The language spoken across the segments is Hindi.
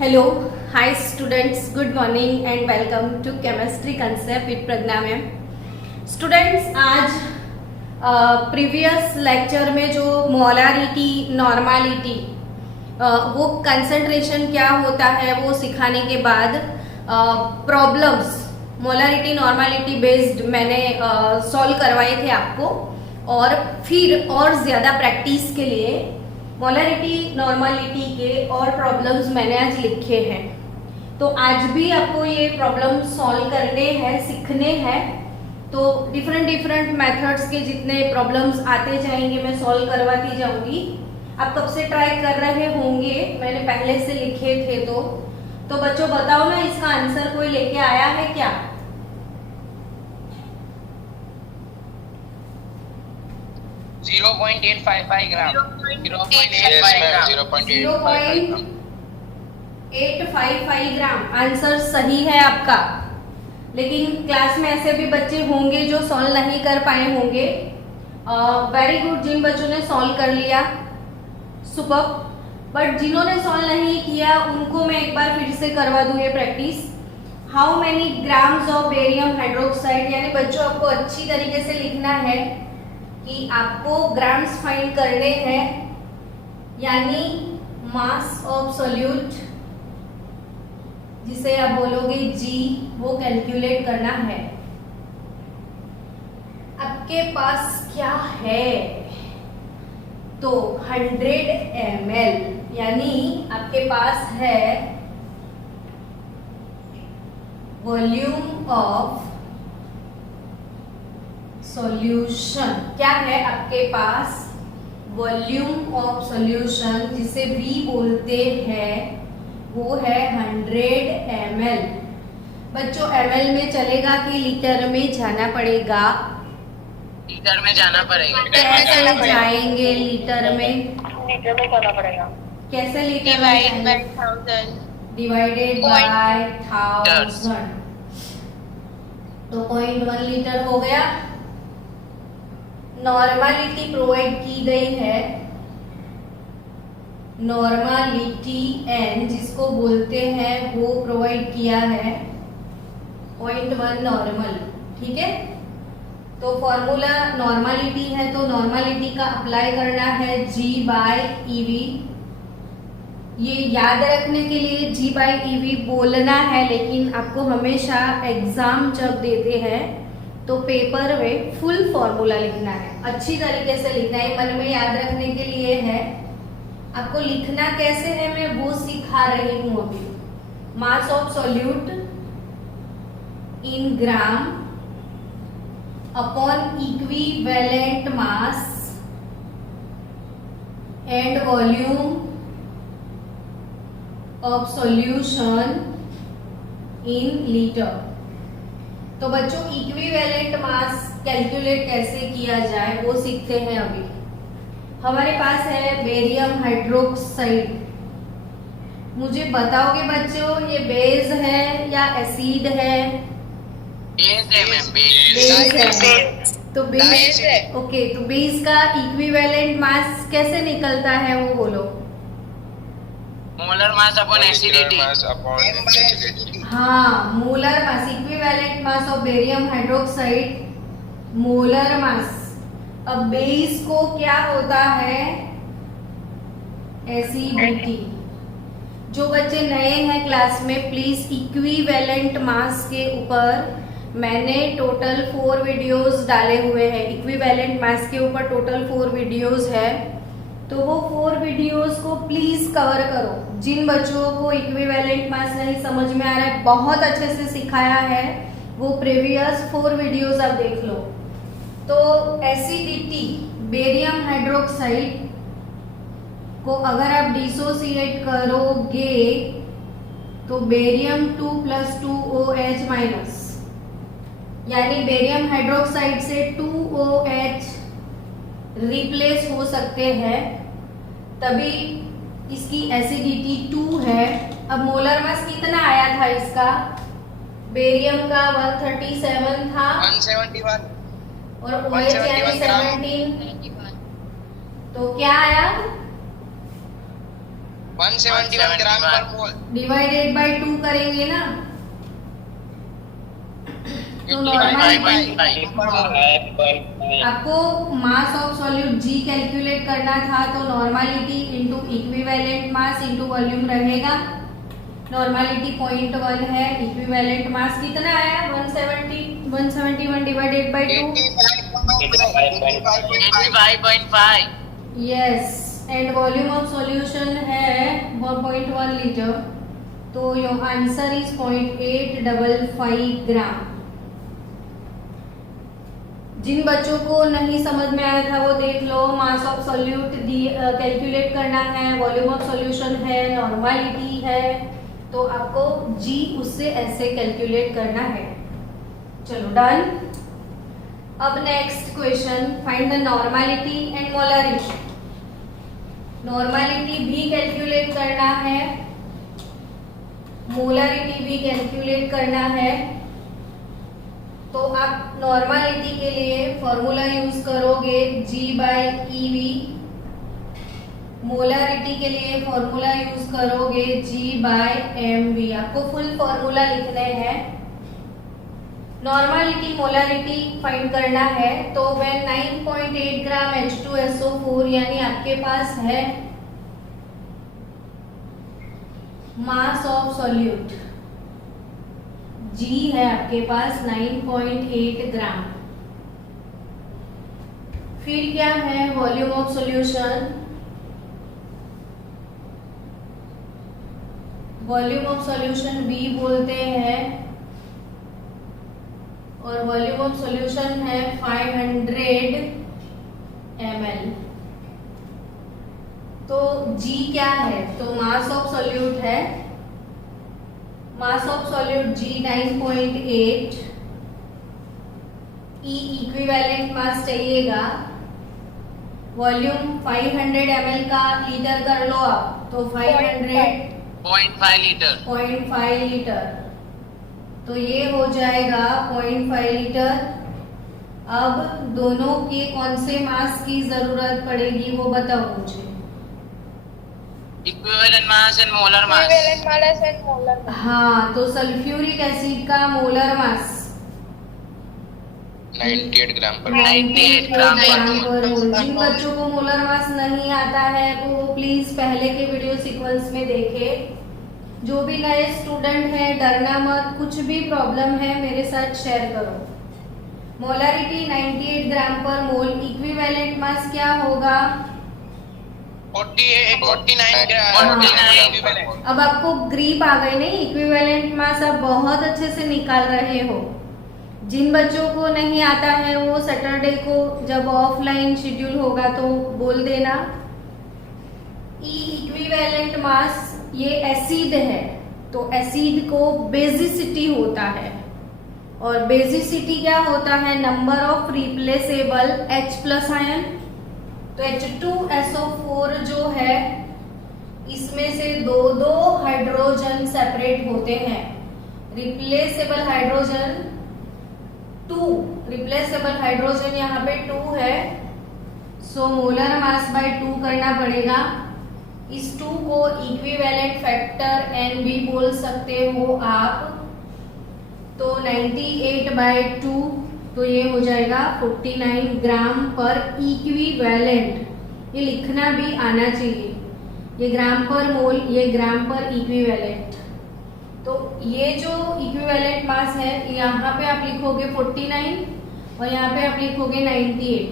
Hello, hi students, good morning and welcome to chemistry concept with Pragya ma'am. Students, आज प्रीवियस लेक्चर में जो मोलारिटी, नॉर्मालिटी, वो कंसंट्रेशन क्या होता है वो सिखाने के बाद प्रॉब्लम्स मोलारिटी नॉर्मालिटी बेस्ड मैंने सॉल्व करवाए थे आपको, और फिर और ज़्यादा प्रैक्टिस के लिए मोलारिटी नॉर्मालिटी के और प्रॉब्लम्स मैंने आज लिखे हैं। तो आज भी आपको ये प्रॉब्लम सॉल्व करने हैं, सीखने हैं। तो डिफरेंट मेथड्स के जितने प्रॉब्लम्स आते जाएंगे मैं सॉल्व करवाती जाऊंगी। आप कब से ट्राई कर रहे होंगे, मैंने पहले से लिखे थे। तो बच्चों बताओ ना, इसका आंसर कोई लेके आया है क्या? जीरो 0.855 ग्राम। 0.855 ग्राम आंसर सही है आपका। लेकिन क्लास में ऐसे भी बच्चे होंगे जो सॉल्व नहीं कर पाए होंगे। वेरी गुड, जिन बच्चों ने सॉल्व कर लिया सुपर। बट जिन्होंने सॉल्व नहीं किया उनको मैं एक बार फिर से करवा दूं ये practice. How many grams of barium hydroxide, यानी बच्चों आपको अच्छी तरीके से लिखना है कि आपको ग्राम्स फाइंड करने हैं, यानी मास ऑफ सॉल्यूट जिसे आप बोलोगे जी, वो कैलकुलेट करना है। आपके पास क्या है? तो 100 ml, यानी आपके पास है वॉल्यूम ऑफ सॉल्यूशन। क्या है आपके पास? वॉल्यूम ऑफ सॉल्यूशन, जिसे भी बोलते हैं, वो है 100 ml। बच्चों ml में चलेगा कि लीटर में जाना पड़ेगा? लीटर में जाना पड़ेगा। कैसे जाएंगे लीटर में? लीटर में जाना पड़ेगा। कैसे लीटर डिवाइड में? बाय 1000। Divided by 1000। तो 0.1 लीटर हो गया। नॉर्मालिटी प्रोवाइड की गई है, नॉर्मालिटी n जिसको बोलते हैं वो प्रोवाइड किया है 0.1 नॉर्मल। ठीक है, तो फॉर्मूला नॉर्मालिटी है, तो नॉर्मालिटी का अप्लाई करना है G/EV। ये याद रखने के लिए G/EV बोलना है, लेकिन आपको हमेशा एग्जाम जब देते हैं तो पेपर में फुल फॉर्मूला लिखना है, अच्छी तरीके से लिखना है, मन में याद रखने के लिए है। आपको लिखना कैसे है मैं वो सिखा रही हूँ अभी। मास of solute in gram upon equivalent mass and volume of solution in litre. तो बच्चों इक्विवेलेंट मास कैलकुलेट कैसे किया जाए वो सीखते हैं अभी। हमारे पास है बेरियम हाइड्रोक्साइड। मुझे बताओगे बच्चों, ये बेस है या एसिड है? बेस है मैम, बेस है। तो बेस है। ओके, तो बेस का इक्विवेलेंट मास कैसे निकलता है वो बोलो। Molar mass upon acidity. हाँ, molar mass, equivalent mass of barium hydroxide, molar mass. अब बेस को क्या होता है? एसिडिटी। जो बच्चे नए हैं क्लास में, प्लीज इक्विवेलेंट मास के ऊपर मैंने टोटल 4 वीडियोस डाले हुए हैं। इक्विवेलेंट मास के ऊपर टोटल 4 वीडियोस है, तो वो 4 वीडियोस को प्लीज कवर करो। जिन बच्चों को इक्विवेलेंट मास नहीं समझ में आ रहा है, बहुत अच्छे से सिखाया है, वो प्रीवियस 4 वीडियोस आप देख लो। तो एसिडिटी बेरियम हाइड्रोक्साइड को अगर आप डिसोसिएट करोगे तो बेरियम 2 + 2OH माइनस, यानी बेरियम हाइड्रोक्साइड से 2OH रिप्लेस हो सकते हैं, तभी इसकी एसिडिटी 2 है। अब मोलर मास कितना आया था इसका? बेरियम का 137 था 171 और OH यानी 17, तो क्या आया? 171 ग्राम पर मोल। डिवाइडेड बाय 2 करेंगे ना, तो 55.5 आपको मास ऑफ सॉल्यूट जी कैलकुलेट करना था, तो normality into equivalent mass into volume रहेगा। नॉर्मलिटी 0.1 है, इक्विवेलेंट मास कितना आया 171 divided by 2। 85.5 yes, and volume of solution है 1.1 लीटर, तो योर आंसर इज 0.855 ग्राम। जिन बच्चों को नहीं समझ में आया था वो देख लो। मास ऑफ सॉल्यूट कैलकुलेट करना है, वॉल्यूम ऑफ सॉल्यूशन है, नॉर्मलिटी है, तो आपको जी उससे ऐसे कैलकुलेट करना है। चलो डन। अब next question, find the normality and molarity. Normality भी कैलकुलेट करना है, मोलरिटी भी कैलकुलेट करना है। तो आप नॉर्मलिटी के लिए फॉर्मूला यूज करोगे G/EV, मोलरिटी के लिए फॉर्मूला यूज करोगे G/mV। आपको फुल फॉर्मूला लिखने हैं। नॉर्मलिटी मोलरिटी फाइंड करना है, तो व्हेन 9.8 ग्राम H2SO4 यानी आपके पास है मास ऑफ सॉल्यूट, जी है आपके पास 9.8 ग्राम। फिर क्या है volume of solution, volume of solution V बोलते हैं, और वॉल्यूम ऑफ सॉल्यूशन है 500 ml। तो G क्या है, तो मास ऑफ सॉल्यूट है, मास of solute G 9.8, E equivalent mass चाहिएगा, वॉल्यूम 500 ml का लीटर कर लो आप, तो 0.5 लीटर 0.5 लीटर, तो ये हो जाएगा 0.5 लीटर। अब दोनों के कौन से मास की जरूरत पड़ेगी वो बताओ मुझे। Equivalent mass and molar mass. Equivalent mass and molar mass. हाँ, तो सल्फ्यूरिक एसिड का मोलर मास 98 ग्राम पर 98 ग्राम पर मोल। जिन बच्चों को मोलर मास नहीं आता है तो वो प्लीज पहले के वीडियो सीक्वेंस में देखे। जो भी नए स्टूडेंट हैं डरना मत, कुछ भी प्रॉब्लम है मेरे साथ शेयर करो। मोलरिटी 98 ग्राम पर मोल, इक्विवेलेंट मास क्या होगा 49 ग्राम। अब आपको ग्रीप आ गई नहीं, इक्विवेलेंट मास आप बहुत अच्छे से निकाल रहे हो। जिन बच्चों को नहीं आता है वो सैटरडे को जब ऑफलाइन शेड्यूल होगा तो बोल देना। ई इक्विवेलेंट मास ये एसिड है, तो एसिड को बेसिसिटी होता है, और बेसिसिटी क्या होता है number of replaceable H+ ion. तो H2SO4 जो है इसमें से दो हाइड्रोजन सेपरेट होते हैं। रिप्लेसेबल हाइड्रोजन 2, रिप्लेसेबल हाइड्रोजन यहाँ पे 2 है, सो मोलर मास बाय 2 करना पड़ेगा। इस 2 को इक्विवेलेंट फैक्टर N भी बोल सकते हो आप। तो 98/2, तो ये हो जाएगा 49 ग्राम पर इक्विवेलेंट। ये लिखना भी आना चाहिए, ये ग्राम पर मोल, ये ग्राम पर इक्विवेलेंट। तो ये जो इक्विवेलेंट मास है यहाँ पे आप लिखोगे 49 और यहाँ पे आप लिखोगे 98।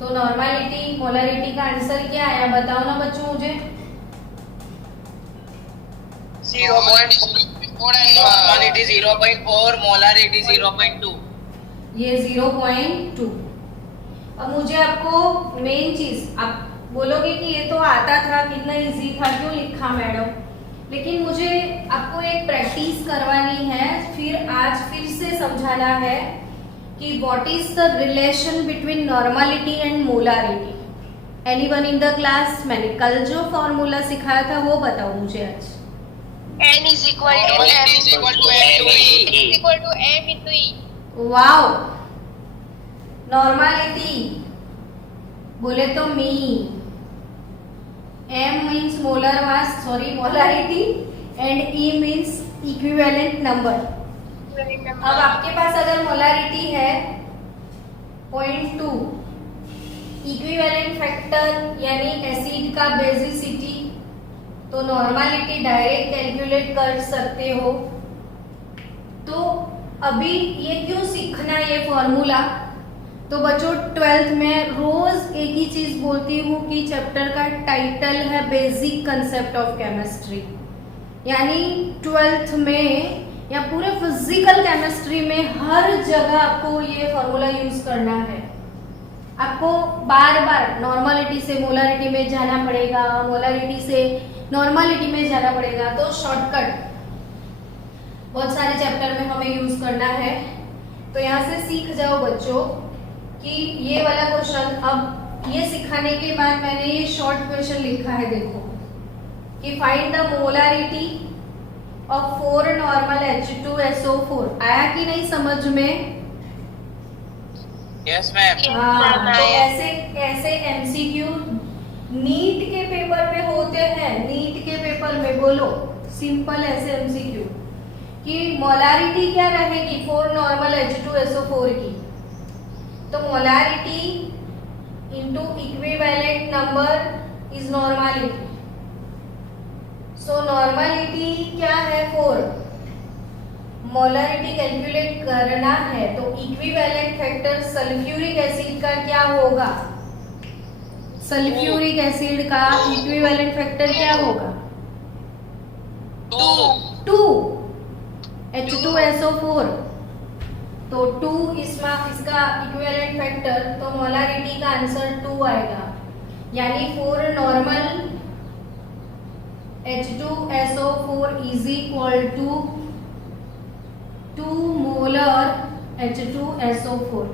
तो नॉर्मलिटी मोलरिटी का आंसर क्या आया बताओ ना बच्चों मुझे। 0.4 नॉर्मलिटी 0.4, मोलरिटी 0.2। ये 0.2। अब मुझे आपको मेन चीज, आप बोलोगे कि ये तो आता था, कितना इजी था, क्यों लिखा मैडम, लेकिन मुझे आपको एक प्रैक्टिस करवानी है, फिर आज फिर से समझाना है कि what is the relation between normality and molarity. Anyone in the class, मैंने कल जो फॉर्मूला सिखाया था वो बताओ मुझे आज। N is equal to M is equal to M into E. is equal to M into E. Wow, normality बोले तो मी, M means molar mass, molarity, and E means equivalent number. अब आपके पास अगर मोलारिटी है 0.2, इक्विवेलेंट फैक्टर यानी एसिड का बेसिसिटी, तो नॉर्मलिटी डायरेक्ट कैलकुलेट कर सकते हो। तो अभी ये क्यों सीखना ये फॉर्मूला? तो बच्चों 12th में रोज एक ही चीज बोलती हूँ कि चैप्टर का टाइटल है बेसिक कंसेप्ट ऑफ केमिस्ट्री, यानी 12th में या पूरे फिजिकल केमिस्ट्री में हर जगह आपको ये फॉर्मूला यूज करना है। आपको बार बार नॉर्मलिटी से मोलारिटी में जाना पड़ेगा, मोलारिटी से नॉर्मलिटी में जाना पड़ेगा। तो शॉर्टकट बहुत सारे चैप्टर में हमें यूज करना है। तो यहाँ से सीख जाओ बच्चों कि ये वाला क्वेश्चन, अब ये सिखाने के बाद मैंने ये शॉर्ट क्वेश्चन लिखा है, देखो कि find the molarity of 4 normal H2SO4। आया कि नहीं समझ में? Yes ma'am. हाँ, तो ऐसे एमसीक्यू नीट के पेपर में होते हैं। नीट के पेपर में बोलो सिंपल ऐसे एमसीक्यू कि मोलारिटी क्या रहेगी 4 नॉर्मल H2SO4 की, तो molarity into equivalent number is normality. So normality क्या है 4, मोलारिटी कैलकुलेट करना है, तो इक्विवेलेंट फैक्टर सल्फ्यूरिक एसिड का क्या होगा? सल्फ्यूरिक एसिड का इक्विवेलेंट फैक्टर क्या होगा? 2 H2SO4, तो 2 इसका इक्विवेलेंट फैक्टर, तो मोलारिटी का आंसर 2 आएगा, यानी 4 normal H2SO4 is equal to 2 molar H2SO4।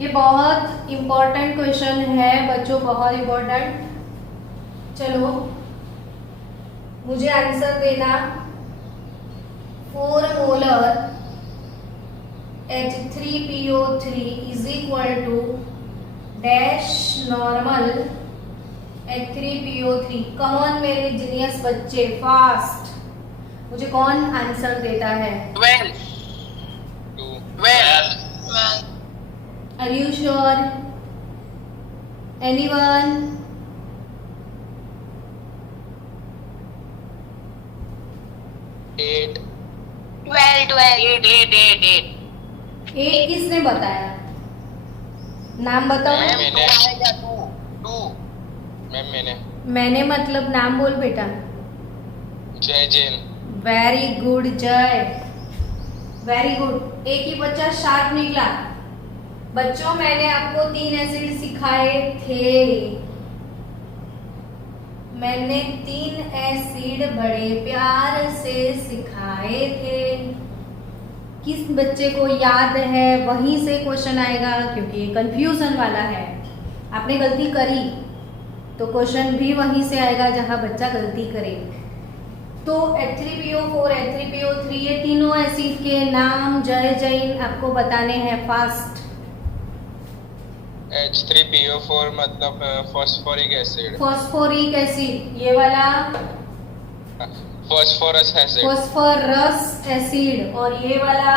ये बहुत इंपॉर्टेंट क्वेश्चन है बच्चों, बहुत इंपॉर्टेंट। चलो मुझे आंसर देना, 4 molar H3PO3 is equal to dash normal H3PO3। Come on मेरे जीनियस बच्चे, फास्ट, मुझे कौन आंसर देता है? 12। Are you sure? Anyone? 8 किसने बताया? नाम बताओ। मैंने मतलब नाम बोल बेटा। जय जैन। वेरी गुड जय, वेरी गुड। एक ही बच्चा शार्प निकला। बच्चों मैंने आपको 3 एसिड सिखाए थे, मैंने 3 एसिड बड़े प्यार से सिखाए थे। किस बच्चे को याद है वहीं से क्वेश्चन आएगा, क्योंकि ये कंफ्यूजन वाला है। आपने गलती करी तो क्वेश्चन भी वहीं से आएगा जहां बच्चा गलती करे। तो H3PO4, H3PO3 ये तीनों एसिड के नाम जय जैन आपको बताने हैं फास्ट। H3PO4 मतलब फॉस्फोरिक एसिड। फॉस्फोरिक एसिड ये वाला फॉस्फोरस एसिड। फॉस्फोरस एसिड, और ये वाला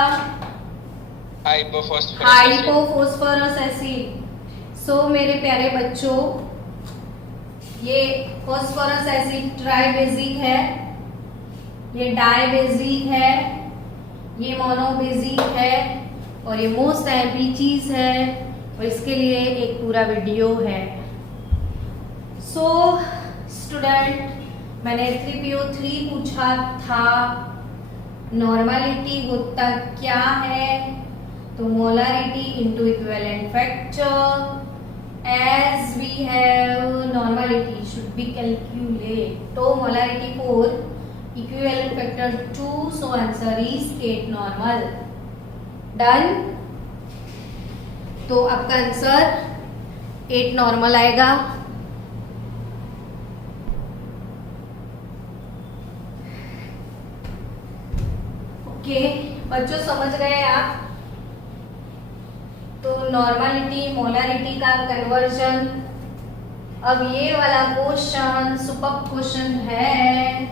हाइपोफॉस्फोरस एसिड। सो मेरे प्यारे बच्चों, ये फॉस्फोरस एसिड ट्राइबेसिक है, ये डाइबेसिक है, ये मोनोबेसिक है, और ये मोस्ट एम्पली चीज है, और इसके लिए एक पूरा वीडियो है। सो स्टूडेंट, मैंने 3PO3 पूछा था, नॉर्मलिटी होता क्या है? तो molarity into equivalent factor, as we have normality should be calculate, तो molarity 4, equivalent factor 2, so answer is 8 normal. Done? तो आपका आंसर 8 नॉर्मल आएगा। ओके बच्चों, समझ गए आप? तो नॉर्मलिटी मोलारिटी का कन्वर्जन अब ये वाला क्वेश्चन सुपर क्वेश्चन है,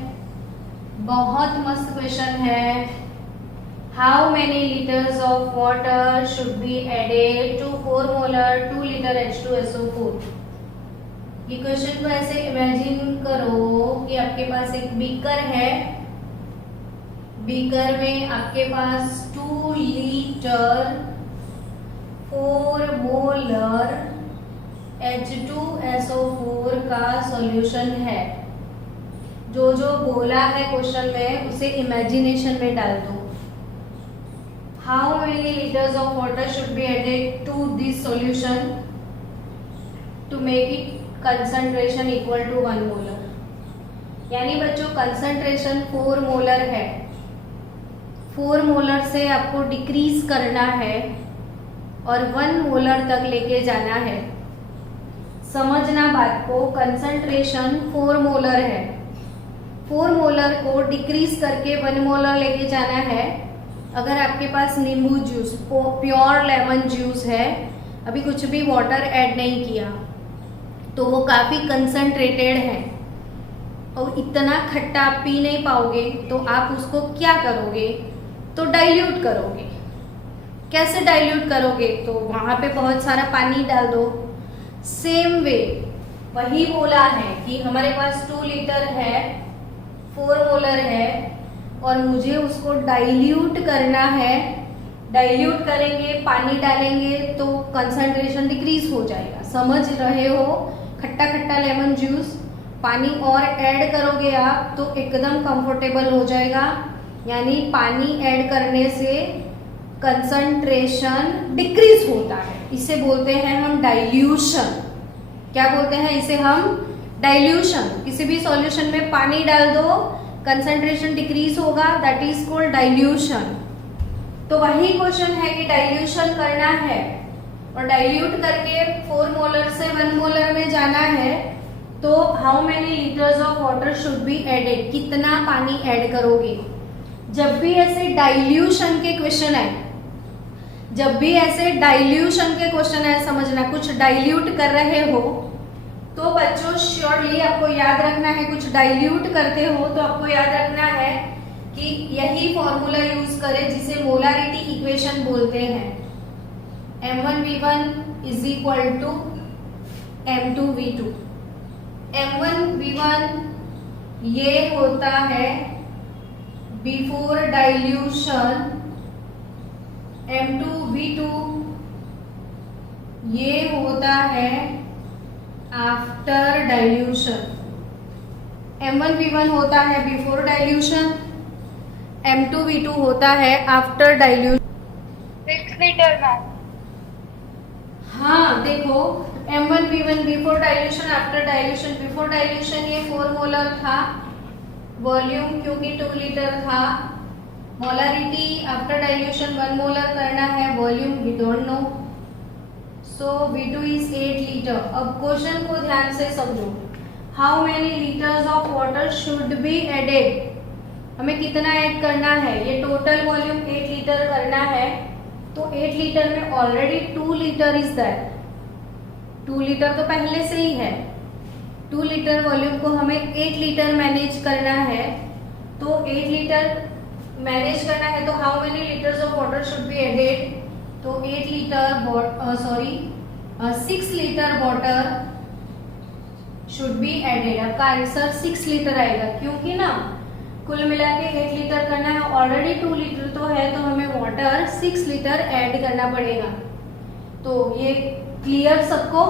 बहुत मस्त क्वेश्चन है। How many litres of water should be added to 4 molar 2 litre H2SO4। ये क्वेश्चन को ऐसे इमेजिन करो कि आपके पास एक बीकर है, बीकर में आपके पास 2 लीटर 4 मोलर H2SO4 का सॉल्यूशन है। जो जो बोला है क्वेश्चन में उसे इमेजिनेशन में डाल दो। How many litres of water should be added to this solution to make it concentration equal to 1 molar. यानी बच्चों कंसंट्रेशन 4 मोलर है, 4 मोलर से आपको डिक्रीज करना है और 1 मोलर तक लेके जाना है। समझना बात को, कंसंट्रेशन 4 मोलर है, 4 मोलर को डिक्रीज करके 1 मोलर लेके जाना है। अगर आपके पास नींबू जूस, प्योर लेमन जूस है, अभी कुछ भी वाटर ऐड नहीं किया, तो वो काफ़ी कंसंट्रेटेड है और इतना खट्टा आप पी नहीं पाओगे, तो आप उसको क्या करोगे, तो डाइल्यूट करोगे। कैसे डाइल्यूट करोगे, तो वहाँ पे बहुत सारा पानी डाल दो। सेम वे वही बोला है कि हमारे पास 2 लीटर है, 4 मोलर है और मुझे उसको डाइल्यूट करना है। डाइल्यूट करेंगे, पानी डालेंगे तो कंसंट्रेशन डिक्रीज हो जाएगा। समझ रहे हो, खट्टा खट्टा लेमन जूस, पानी और ऐड करोगे आप तो एकदम कंफर्टेबल हो जाएगा। यानी पानी ऐड करने से कंसंट्रेशन डिक्रीज होता है, इसे बोलते हैं हम डाइल्यूशन। क्या बोलते हैं इसे हम? डाइल्यूशन। किसी भी सॉल्यूशन में पानी डाल दो, कंसंट्रेशन डिक्रीज होगा, दैट इज कॉल्ड डाइल्यूशन। तो वही क्वेश्चन है कि डाइल्यूशन करना है और डाइल्यूट करके 4 मोलर से 1 मोलर में जाना है। तो how many litres of water should be added, कितना पानी ऐड करोगे। जब भी ऐसे डाइल्यूशन के क्वेश्चन है, जब भी ऐसे डाइल्यूशन के क्वेश्चन है, समझना कुछ डाइल्यूट कर रहे हो तो बच्चों श्योरली आपको याद रखना है, कुछ डाइल्यूट करते हो तो आपको याद रखना है कि यही फॉर्मूला यूज करें जिसे मोलारिटी इक्वेशन बोलते हैं। M1V1 is equal to M2V2। M1V1 ये होता है बिफोर डाइल्यूशन, M2V2 ये होता है आफ्टर डाइल्यूशन। M1V1 होता है बिफोर डाइल्यूशन, M2V2 होता है आफ्टर डाइल्यूशन। 6 litre ma'am. हाँ देखो, M1V1 before dilution, after dilution. Before dilution ये 4 मोलर था, वॉल्यूम क्योंकि 2 लीटर था, मोलारिटी आफ्टर डाइल्यूशन 1 मोलर करना है, volume we don't know, so V2 is 8 litre. अब क्वेश्चन को ध्यान से समझो, how many litres of water should be added, हमें कितना ऐड करना है। ये टोटल वॉल्यूम 8 लीटर करना है, तो 8 लीटर में already 2 litre is that, 2 litre तो पहले से ही है। 2 लीटर वॉल्यूम को हमें 8 लीटर मैनेज करना है, तो 8 लीटर मैनेज करना है, तो how many litres of water should be added, तो 8 litre 6 litre water should be added. आपका आंसर 6 लीटर आएगा, क्योंकि ना कुल मिला के 8 लीटर करना है, ऑलरेडी 2 लीटर तो है, तो हमें वाटर 6 लीटर ऐड करना पड़ेगा। तो ये क्लियर सबको?